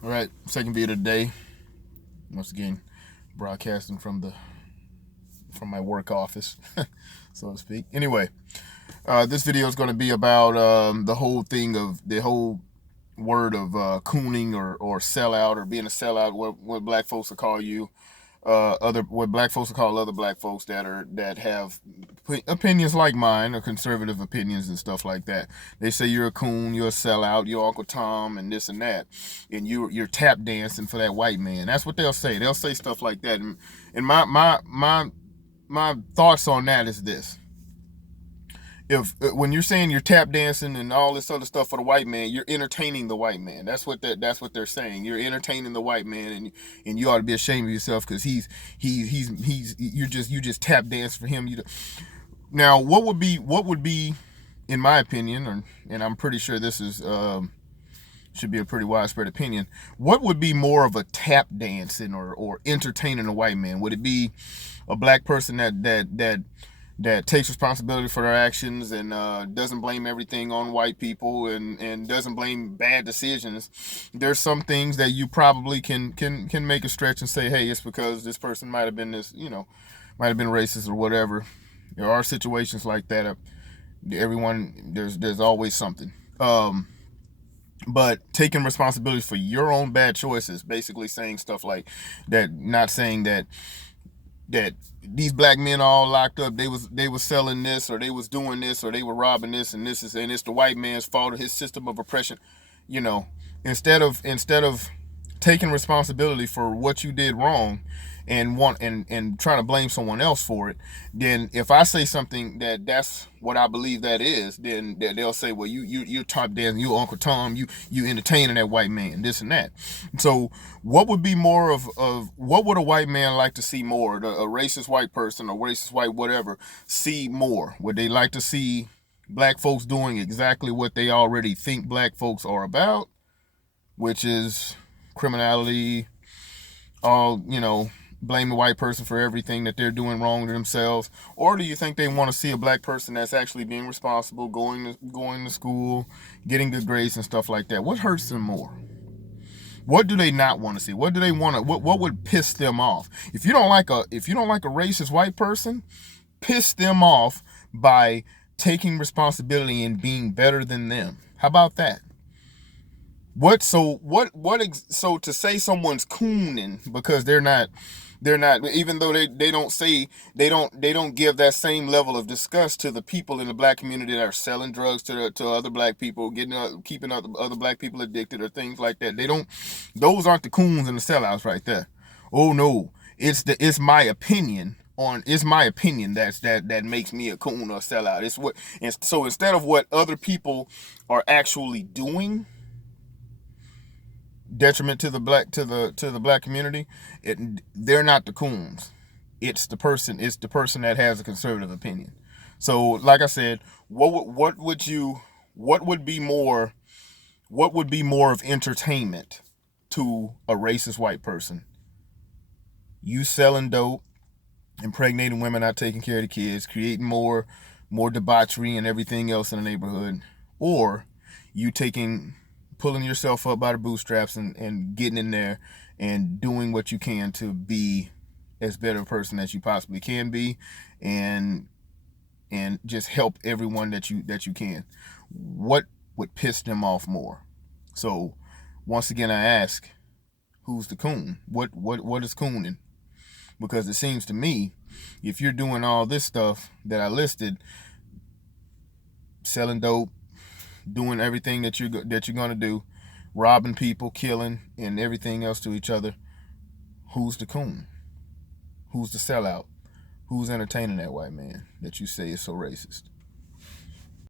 All right, second video today. Once again, broadcasting from my work office, so to speak. Anyway, this video is going to be about the whole thing of the whole word of cooning or sellout or being a sellout. What black folks will call you. Other what black folks will call other black folks that have opinions like mine or conservative opinions and stuff like that. They say you're a coon, you're a sellout, you're Uncle Tom and this and that, and you're tap dancing for that white man. That's what they'll say. They'll say stuff like that. And my thoughts on that is this: if when you're saying you're tap dancing and all this other stuff for the white man, you're entertaining the white man. That's what they're saying. You're entertaining the white man, and you ought to be ashamed of yourself because he's you just tap dance for him. Now what would be in my opinion, and I'm pretty sure this is should be a pretty widespread opinion. What would be more of a tap dancing or entertaining a white man? Would it be a black person that takes responsibility for their actions and doesn't blame everything on white people and doesn't blame bad decisions? There's some things that you probably can make a stretch and say, hey, it's because this person might have been might have been racist or whatever. There are situations like that. Everyone, there's always something. But taking responsibility for your own bad choices, basically saying stuff like that, not saying that these black men all locked up, they was selling this or they was doing this or they were robbing this and it's the white man's fault or his system of oppression. You know, instead of taking responsibility for what you did wrong and trying to blame someone else for it, then if I say something that's what I believe that is, then they'll say, well, you're top dancing, you Uncle Tom, you entertaining that white man, this and that. So what would be more of what would a white man like to see more? A racist white person, a racist white whatever, see more? Would they like to see black folks doing exactly what they already think black folks are about, which is criminality, all, blame the white person for everything that they're doing wrong to themselves? Or do you think they want to see a black person that's actually being responsible, going to school, getting good grades and stuff like that? What hurts them more? What do they not want to see? What do they want to what would piss them off? If you don't like a racist white person, piss them off by taking responsibility and being better than them. How about that? So to say someone's cooning because they're not, even though they don't say, they don't give that same level of disgust to the people in the black community that are selling drugs to other black people, keeping other black people addicted or things like that. They don't, those aren't the coons and the sellouts right there. Oh no, it's my opinion that makes me a coon or a sellout. And so instead of what other people are actually doing, detriment to the black community, they're not the coons. It's the person that has a conservative opinion. So like I said, what would be more of entertainment to a racist white person? You selling dope, impregnating women, not taking care of the kids, creating more debauchery and everything else in the neighborhood, or you pulling yourself up by the bootstraps and getting in there and doing what you can to be as better a person as you possibly can be, and just help everyone that you can. What would piss them off more? So once again, I ask, who's the coon? What is cooning? Because it seems to me, if you're doing all this stuff that I listed, selling dope, doing everything that you're gonna do, robbing people, killing, and everything else to each other, who's the coon? Who's the sellout? Who's entertaining that white man that you say is so racist?